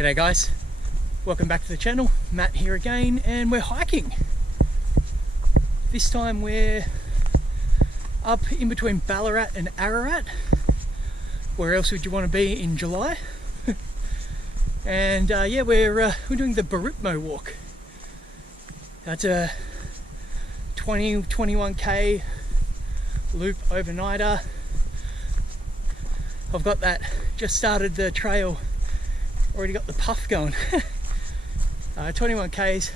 G'day guys, welcome back to the channel. Matt here again, and we're hiking. This time we're up in between Ballarat and Ararat. Where else would you want to be in July? And yeah, we're doing the Berripmo walk. That's a 21k loop overnighter. I've got that, just started the trail, already got the puff going. 21k's,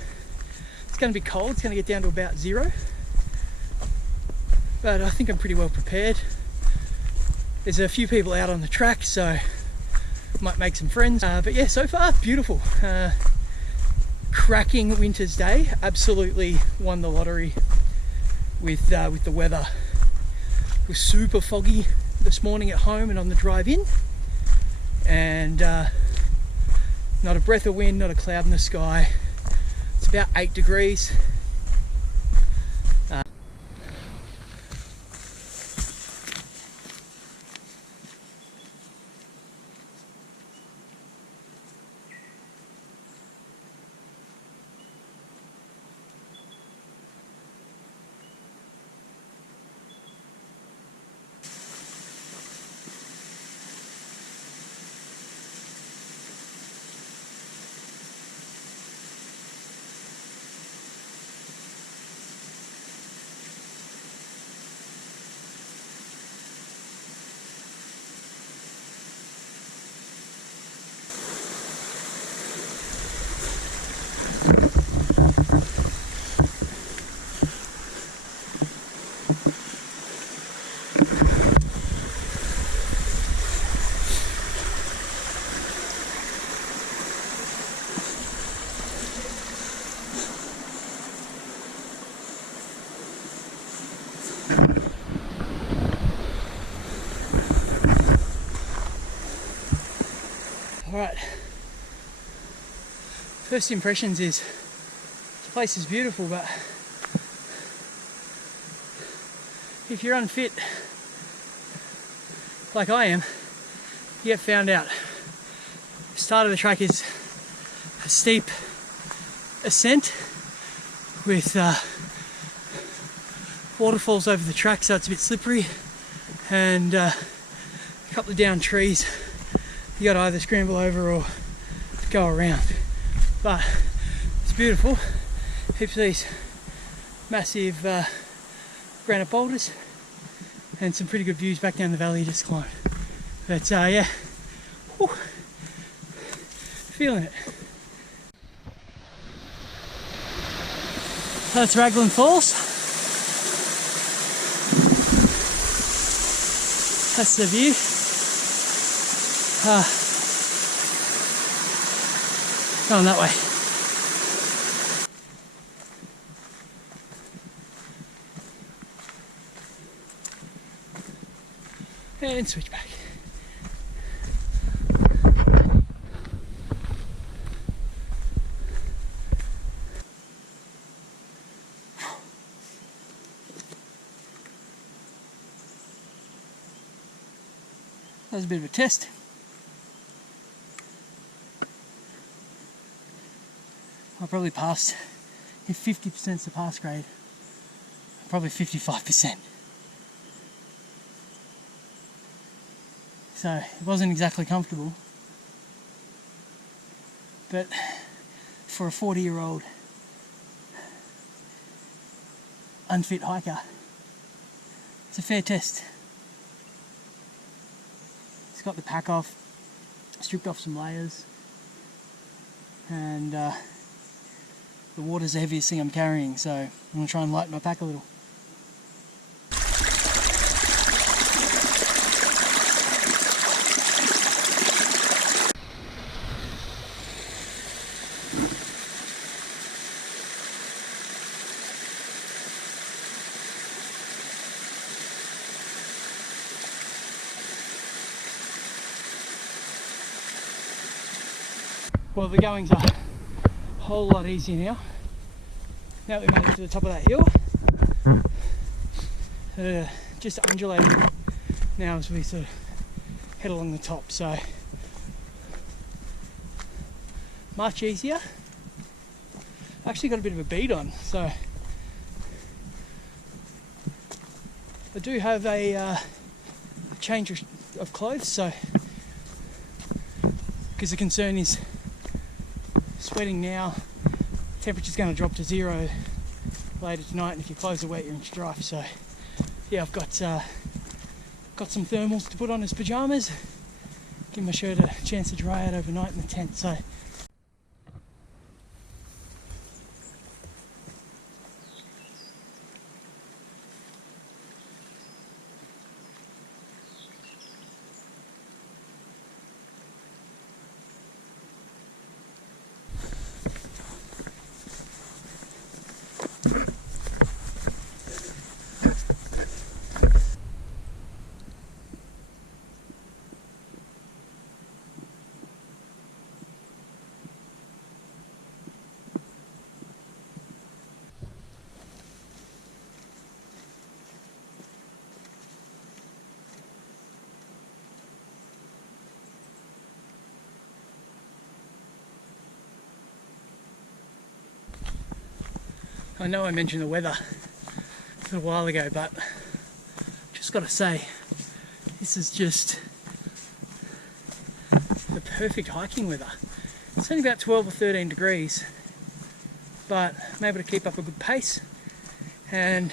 it's going to be cold, it's going to get down to about 0, but I think I'm pretty well prepared. There's a few people out on the track, so might make some friends, but yeah, so far beautiful. Cracking winter's day, absolutely won the lottery with the weather. It was super foggy this morning at home and on the drive in, and not a breath of wind, not a cloud in the sky. It's about 8 degrees. Alright, first impressions is the place is beautiful, but if you're unfit like I am, you get found out. The start of the track is a steep ascent with waterfalls over the track, so it's a bit slippery, and a couple of down trees. You gotta either scramble over or go around, but it's beautiful. Heaps of these massive granite boulders and some pretty good views back down the valley just climb. But yeah, whew, feeling it. That's Raglan Falls. That's the view. Going that way. And switch back. That was a bit of a test. I probably passed, if 50% is the pass grade, probably 55%. So it wasn't exactly comfortable, but for a 40-year-old unfit hiker, it's a fair test. It's got the pack off, stripped off some layers, and the water's the heaviest thing I'm carrying, so I'm going to try and lighten my pack a little. Well, the going's a whole lot easier now. Now we made it to the top of that hill. Just undulating now as we sort of head along the top. So much easier. I actually got a bit of a bead on, so I do have a change of clothes, so because the concern is sweating now, temperature's going to drop to 0 later tonight, and if your clothes are wet, you're in strife. So yeah, I've got some thermals to put on as pyjamas, give my shirt a chance to dry out overnight in the tent. So I know I mentioned the weather a little while ago, but just got to say, this is just the perfect hiking weather. It's only about 12 or 13 degrees, but I'm able to keep up a good pace, and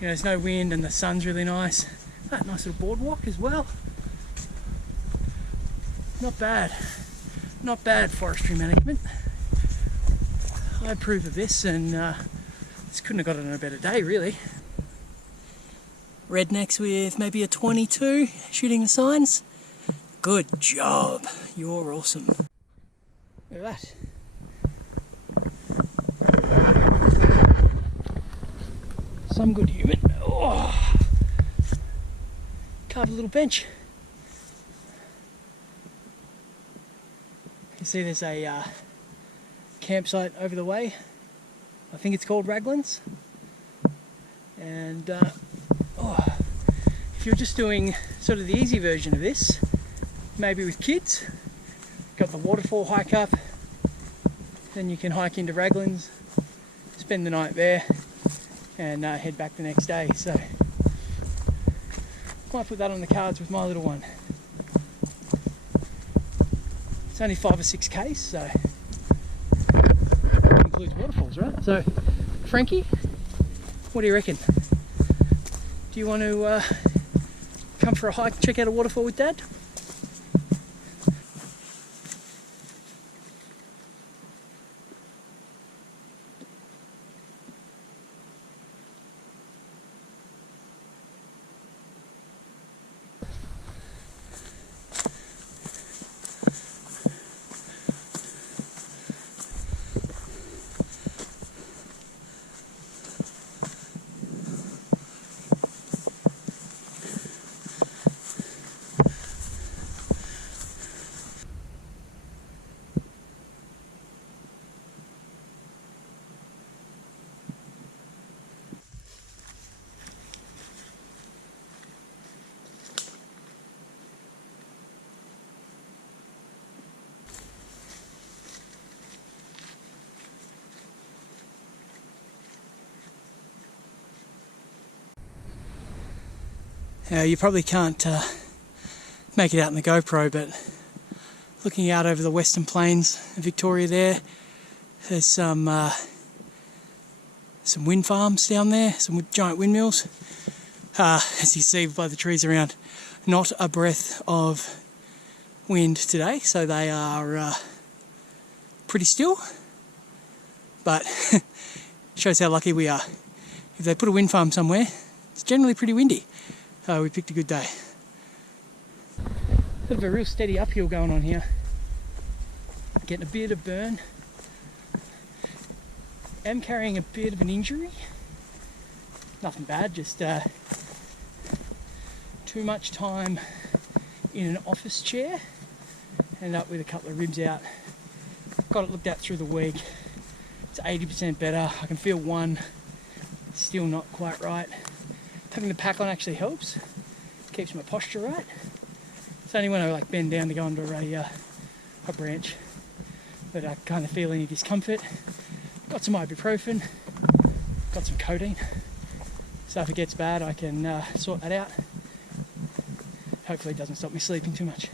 you know, there's no wind and the sun's really nice. That nice little boardwalk as well. Not bad. Not bad, forestry management. I approve of this, and this couldn't have got it on a better day, really. Rednecks with maybe a 22 shooting the signs. Good job, you're awesome. Look at that. Some good human. Oh. Carved a little bench. You can see there's a campsite over the way. I think it's called Raglan's. And if you're just doing sort of the easy version of this, maybe with kids, got the waterfall hike up, then you can hike into Raglan's, spend the night there, and head back the next day. So might put that on the cards with my little one. It's only 5 or 6 k's, so includes waterfalls, right? So, Frankie, what do you reckon? Do you want to come for a hike, check out a waterfall with Dad? You probably can't make it out in the GoPro, but looking out over the Western Plains of Victoria there's some wind farms down there, some giant windmills. As you see by the trees around, not a breath of wind today, so they are pretty still, but shows how lucky we are. If they put a wind farm somewhere, it's generally pretty windy. We picked a good day. Sort of a real steady uphill going on here. Getting a bit of burn. Am carrying a bit of an injury. Nothing bad, just too much time in an office chair. Ended up with a couple of ribs out. Got it looked at through the week. It's 80% better. I can feel one still not quite right. Having the pack on actually helps. Keeps my posture right. It's only when I like bend down to go under a a branch, but I kind of feel any discomfort. Got some ibuprofen, got some codeine, so if it gets bad I can sort that out. Hopefully it doesn't stop me sleeping too much.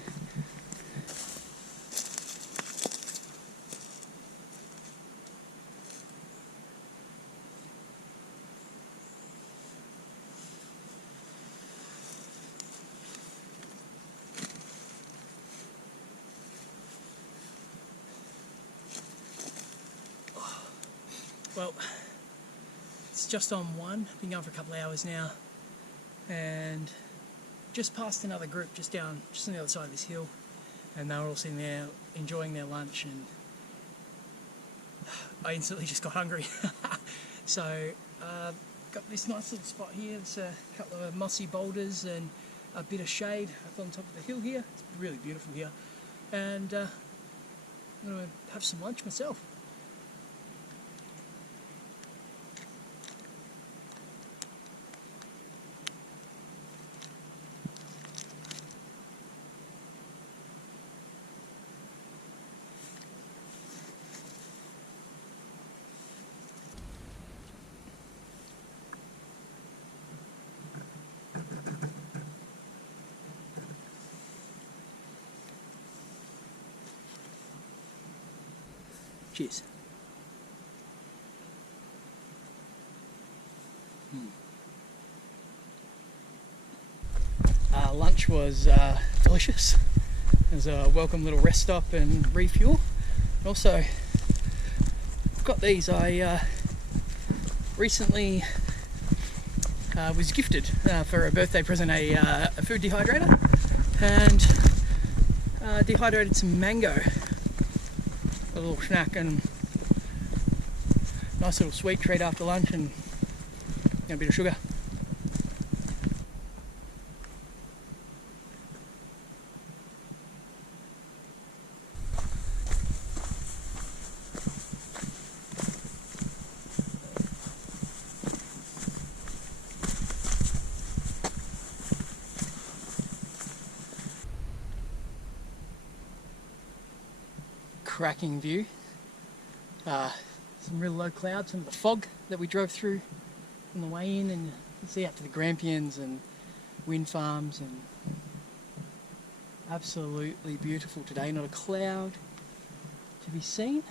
Well, it's just on 1. I've been going for a couple of hours now, and just passed another group just on the other side of this hill, and they were all sitting there enjoying their lunch, and I instantly just got hungry. So got this nice little spot here. There's a couple of mossy boulders and a bit of shade up on top of the hill here. It's really beautiful here, and I'm going to have some lunch myself. Cheers. Lunch was delicious. There's a welcome little rest stop and refuel. Also, I've got these. I recently was gifted for a birthday present a food dehydrator, and dehydrated some mango. A little snack and nice little sweet treat after lunch, and a bit of sugar. Cracking view. Some real low clouds, some of the fog that we drove through on the way in, and you can see out to the Grampians and wind farms, and absolutely beautiful today. Not a cloud to be seen,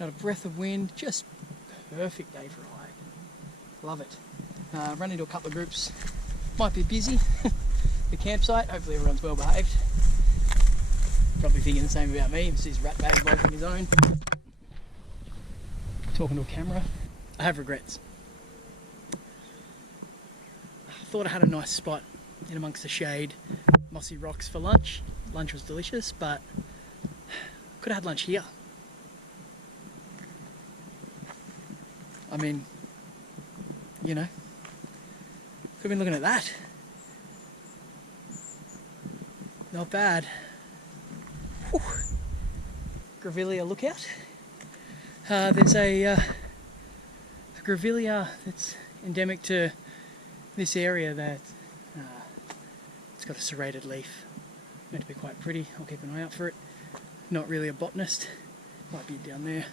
not a breath of wind, just perfect day for a hike. Love it. Run into a couple of groups, might be busy. The campsite, hopefully everyone's well behaved. Probably thinking the same about me. It's his rat bag bloke on his own. Talking to a camera. I have regrets. I thought I had a nice spot in amongst the shade, mossy rocks for lunch. Lunch was delicious, but could have had lunch here. I mean, you know, could have been looking at that. Not bad. Whew. Grevillea lookout. There's a grevillea that's endemic to this area that it's got a serrated leaf. Meant to be quite pretty. I'll keep an eye out for it. Not really a botanist. Might be down there.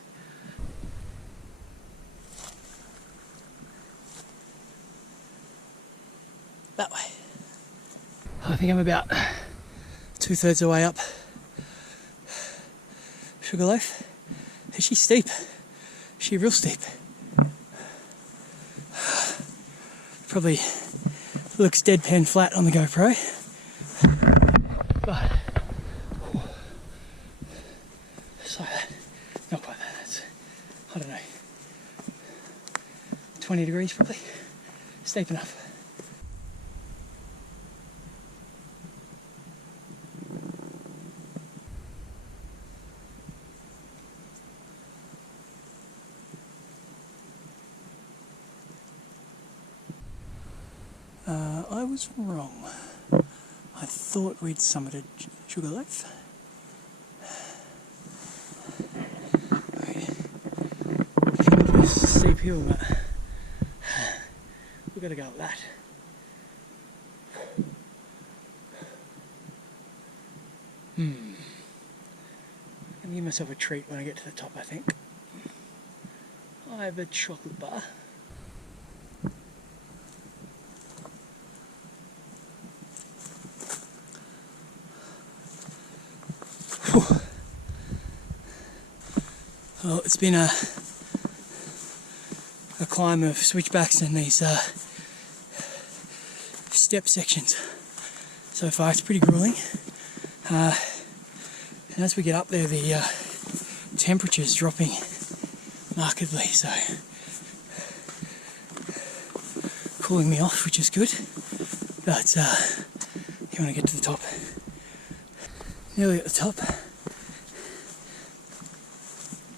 That way. I think I'm about 2/3 of the way up Sugarloaf. Is she steep? Is she real steep? Probably looks deadpan flat on the GoPro, but it's like that. Not quite that. It's, I don't know, 20 degrees probably. Steep enough. I was wrong. I thought we'd summited Sugarloaf. Kind of a steep hill, but we've got to go with that. I'll give myself a treat when I get to the top, I think. I have a chocolate bar. Whew. Well, it's been a climb of switchbacks and these step sections. So far it's pretty grueling. And as we get up there, the temperature's dropping markedly, so cooling me off, which is good. But you want to get to the top. Nearly at the top.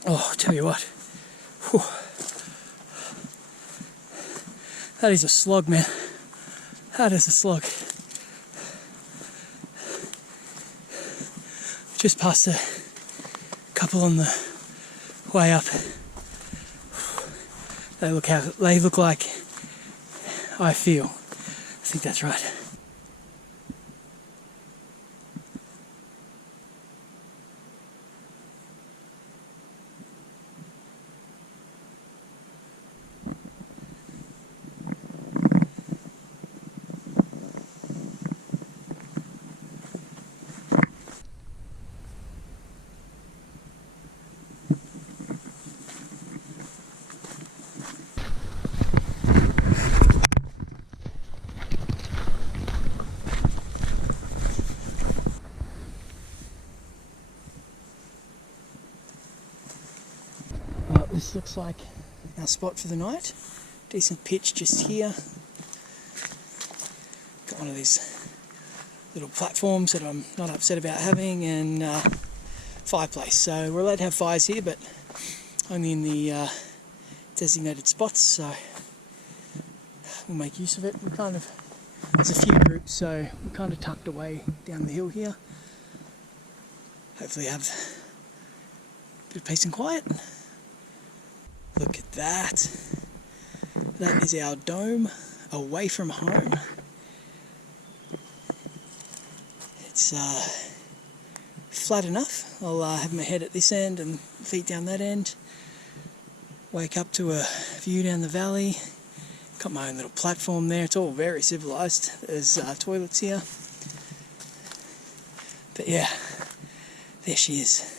Oh, I'll tell you what. Whew. That is a slog, man. That is a slog. Just past a couple on the way up. They look like I feel. I think that's right. This looks like our spot for the night. Decent pitch just here. Got one of these little platforms that I'm not upset about having, and fireplace. So we're allowed to have fires here, but only in the designated spots, so we'll make use of it. There's a few groups, so we're kind of tucked away down the hill here. Hopefully have a bit of peace and quiet. Look at that. That is our dome away from home. It's flat enough. I'll have my head at this end and feet down that end. Wake up to a view down the valley. Got my own little platform there. It's all very civilised. There's toilets here. But yeah, there she is.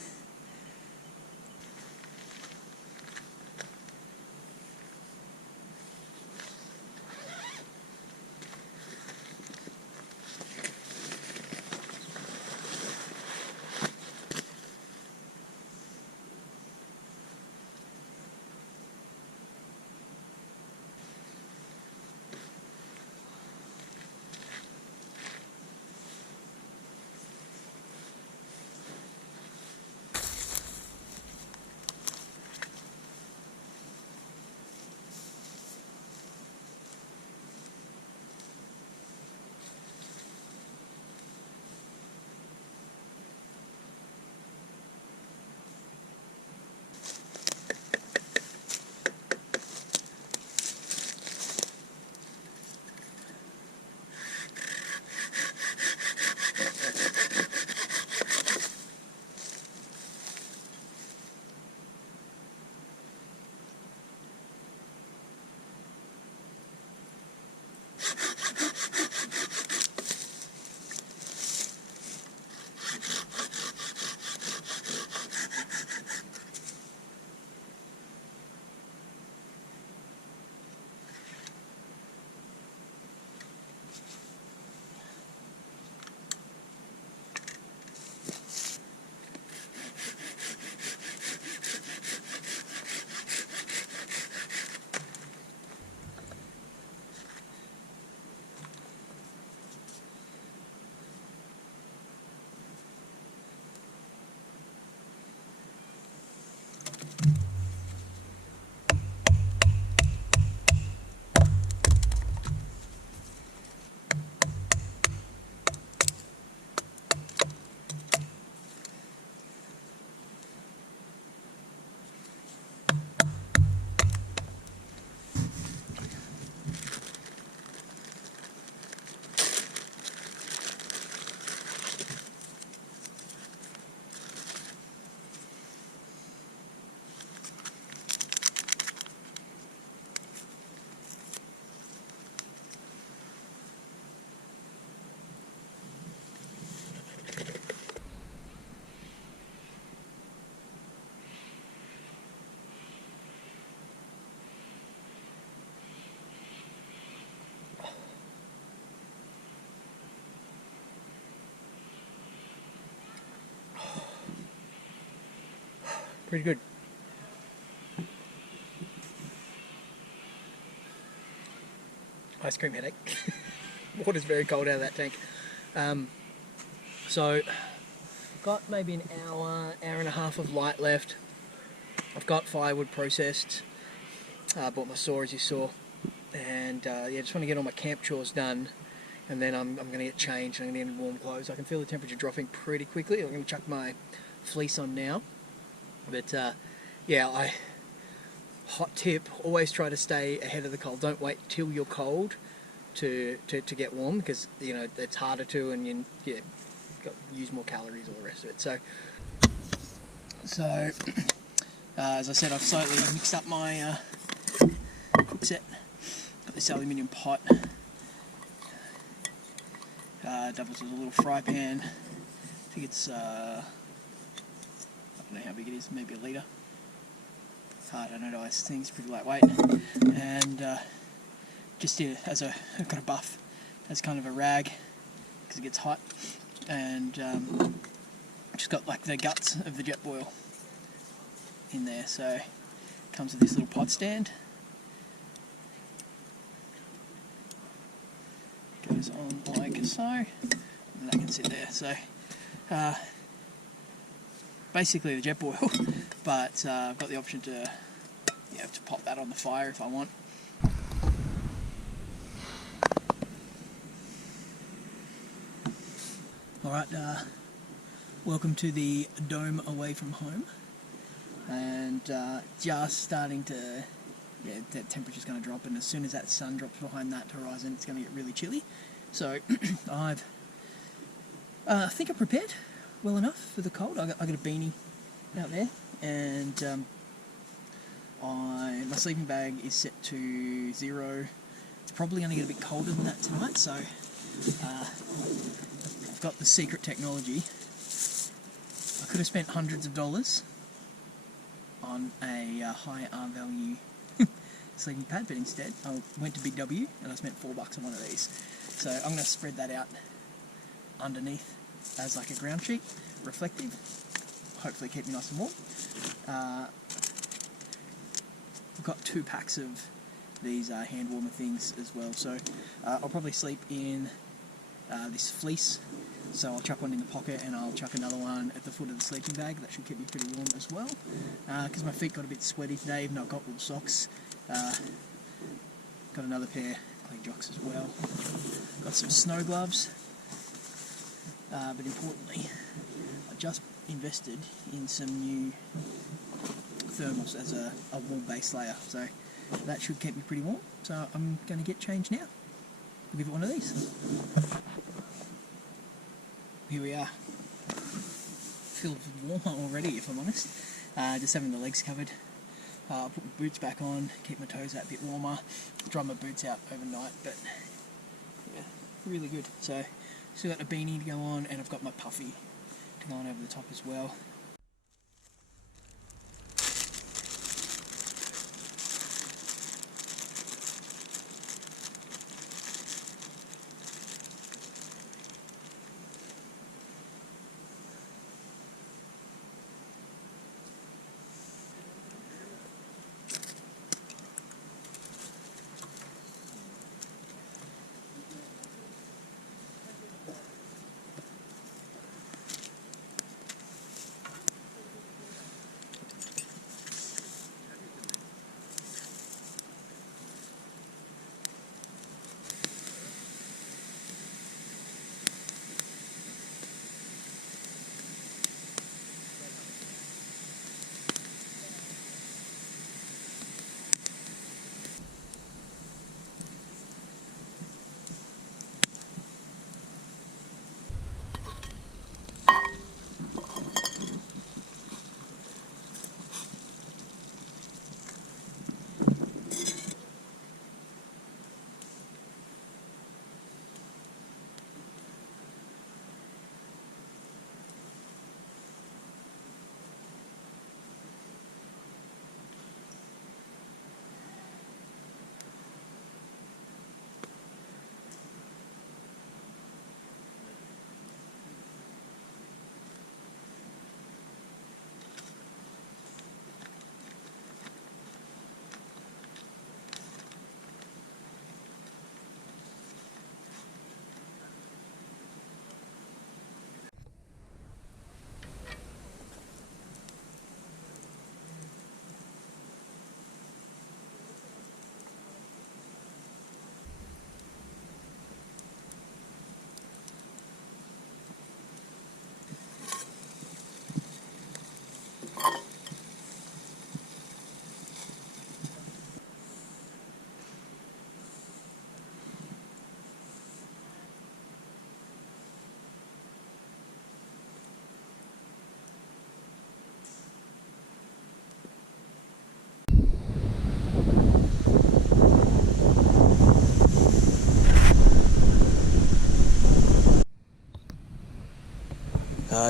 Pretty good. Ice cream headache. Water's very cold out of that tank. So, got maybe an hour and a half of light left. I've got firewood processed. Bought my saw, as you saw. And yeah, just want to get all my camp chores done. And then I'm going to get changed and I'm going to get in warm clothes. I can feel the temperature dropping pretty quickly. I'm going to chuck my fleece on now. But yeah, hot tip, always try to stay ahead of the cold. Don't wait till you're cold to get warm, because you know it's harder to, and you got to use more calories, all the rest of it. So as I said, I've slightly mixed up my cook set. Got this aluminium pot. Doubles as a little fry pan. I think it's I don't know how big it is, maybe a litre. I don't know, this thing's pretty lightweight. And just as I've got a buff as kind of a rag because it gets hot, and just got like the guts of the jet boil in there. So it comes with this little pot stand. Goes on like so, and that can sit there. So basically the jet boil, but I've got the option to pop that on the fire if I want. Alright, welcome to the dome away from home, and just starting to, that temperature's going to drop, and as soon as that sun drops behind that horizon it's going to get really chilly. So I think I'm prepared well enough for the cold. I got a beanie out there, and my sleeping bag is set to 0. It's probably going to get a bit colder than that tonight, so I've got the secret technology. I could have spent hundreds of dollars on a high arm value sleeping pad, but instead I went to Big W and I spent $4 on one of these. So I'm going to spread that out underneath as like a ground sheet, reflective, hopefully keep me nice and warm. I've got 2 packs of these hand warmer things as well, so I'll probably sleep in this fleece, so I'll chuck one in the pocket and I'll chuck another one at the foot of the sleeping bag. That should keep me pretty warm as well, because my feet got a bit sweaty today, even though I've got wool socks. Got another pair of clean jocks as well. Got some snow gloves, but importantly I just invested in some new thermals as a wool base layer, so that should keep me pretty warm. So I'm going to get changed now. We'll give it one of these. Here we are. Feels warmer already, if I'm honest. Just having the legs covered. I'll put my boots back on, keep my toes out a bit warmer, dry my boots out overnight, but yeah, really good. So still got a beanie to go on, and I've got my puffy to go on over the top as well.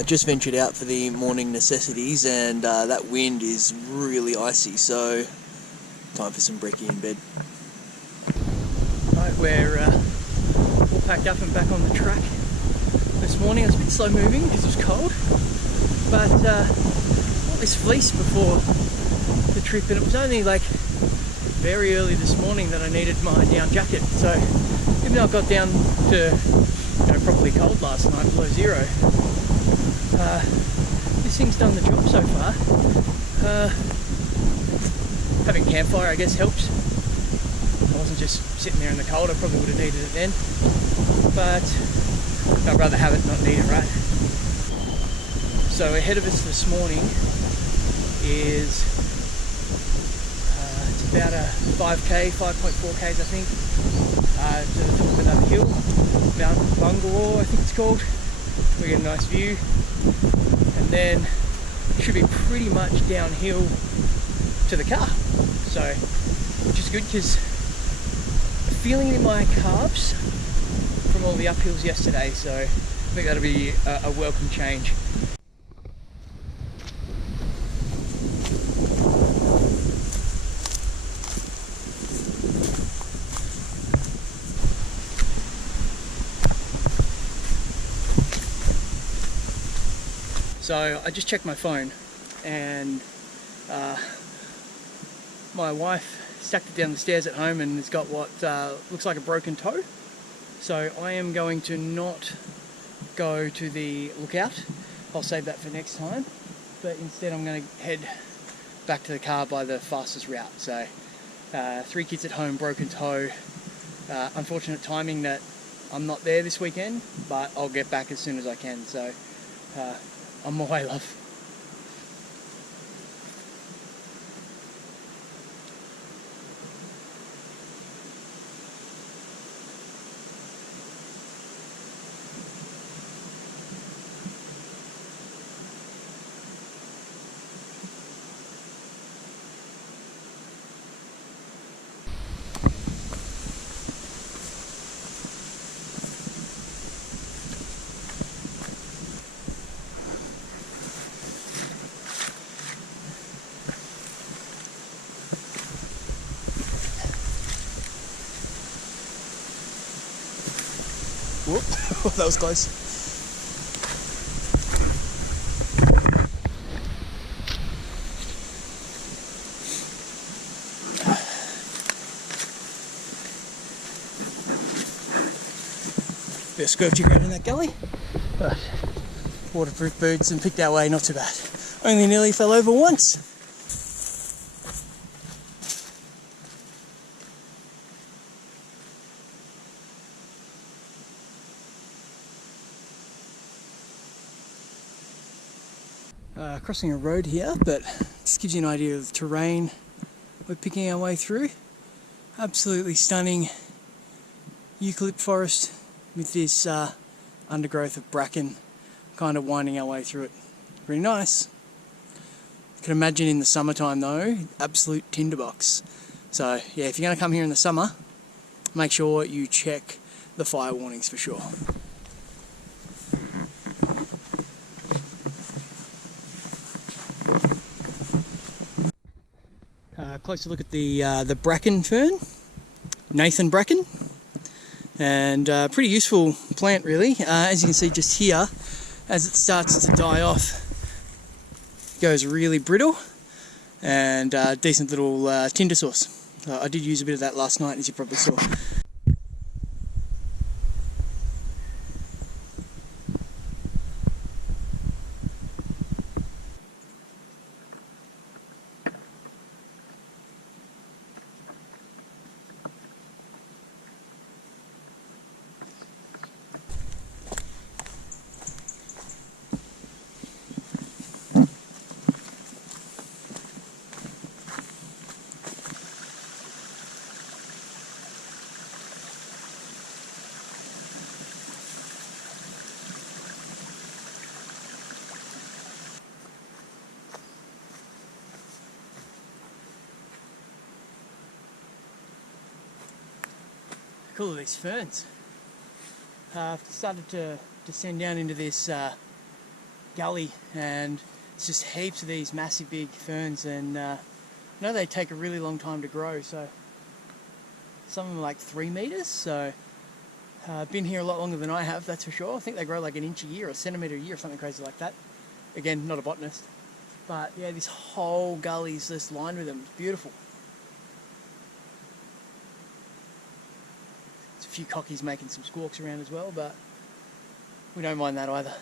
Just ventured out for the morning necessities, and that wind is really icy, so time for some brekkie in bed. Right, we're all packed up and back on the track this morning. It was a bit slow moving because it was cold, but bought this fleece before the trip, and it was only like very early this morning that I needed my down jacket. So even though I got down to properly cold last night, below zero, this thing's done the job so far. Having campfire, I guess, helps. I wasn't just sitting there in the cold. I probably would have needed it then, but I'd rather have it not need it, right? So ahead of us this morning is it's about a 5k, 5.4 k's I think, to the top of another hill, Mount Bungalore I think it's called. We get a nice view, and then it should be pretty much downhill to the car. So, which is good because I'm feeling it in my calves from all the uphills yesterday, so I think that'll be a welcome change. So I just checked my phone, and my wife stacked it down the stairs at home and has got what looks like a broken toe. So I am going to not go to the lookout. I'll save that for next time, but instead I'm going to head back to the car by the fastest route. So 3 kids at home, broken toe. Unfortunate timing that I'm not there this weekend, but I'll get back as soon as I can. So on my way, love. Whoop, that was close. Bit of squelchy ground in that gully, but waterproof boots and picked our way not too bad. Only nearly fell over once. Crossing a road here, but just gives you an idea of the terrain we're picking our way through. Absolutely stunning eucalypt forest with this undergrowth of bracken, kind of winding our way through it. Pretty nice. You can imagine in the summertime though, absolute tinderbox. So yeah, if you're going to come here in the summer, make sure you check the fire warnings for sure. Closer look at the bracken fern, Nathan bracken, and pretty useful plant really. As you can see just here, as it starts to die off, it goes really brittle, and decent little tinder source. I did use a bit of that last night, as you probably saw. Cool, these ferns. I've started to descend down into this gully, and it's just heaps of these massive big ferns, and I know they take a really long time to grow, so some of them are like 3 meters, so been here a lot longer than I have, that's for sure. I think they grow like an inch a year or a centimetre a year or something crazy like that. Again, not a botanist, but yeah, this whole gully is just lined with them. It's beautiful. There's a few cockies making some squawks around as well, but we don't mind that either.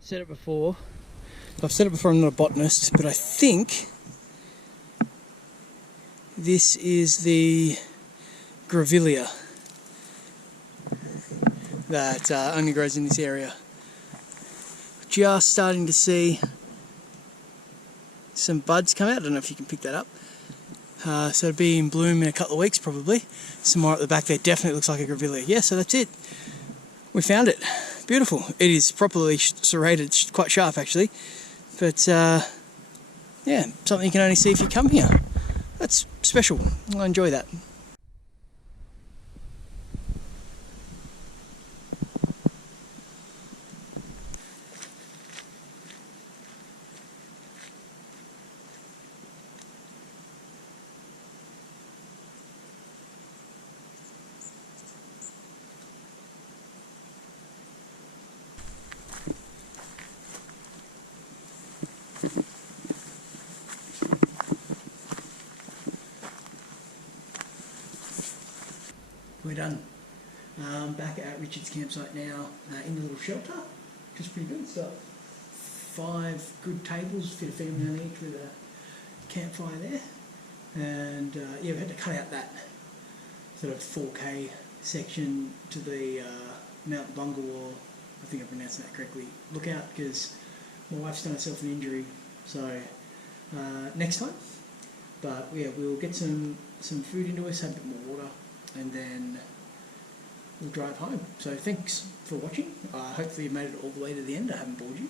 Said it before. I've said it before, I'm not a botanist, but I think this is the grevillea that only grows in this area. Just starting to see some buds come out. I don't know if you can pick that up. So it'll be in bloom in a couple of weeks probably. Some more at the back there. Definitely looks like a grevillea. Yeah, so that's it. We found it. Beautiful. It is properly serrated. It's quite sharp actually. But yeah, something you can only see if you come here. That's special. I enjoy that. We're done. Back at Richard's campsite now, in the little shelter, which is pretty good. It's got 5 good tables, fit a family on each with a campfire there. And yeah, we had to cut out that sort of 4K section to the Mount Bungalow. I think I'm pronouncing that correctly. Look out, because my wife's done herself an injury, so next time. But yeah, we'll get some food into us, have a bit more water, and then we'll drive home. So thanks for watching. Hopefully you made it all the way to the end. I haven't bored you.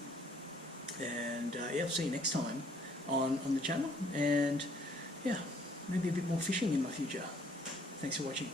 And yeah, I'll see you next time on the channel. And yeah, maybe a bit more fishing in my future. Thanks for watching.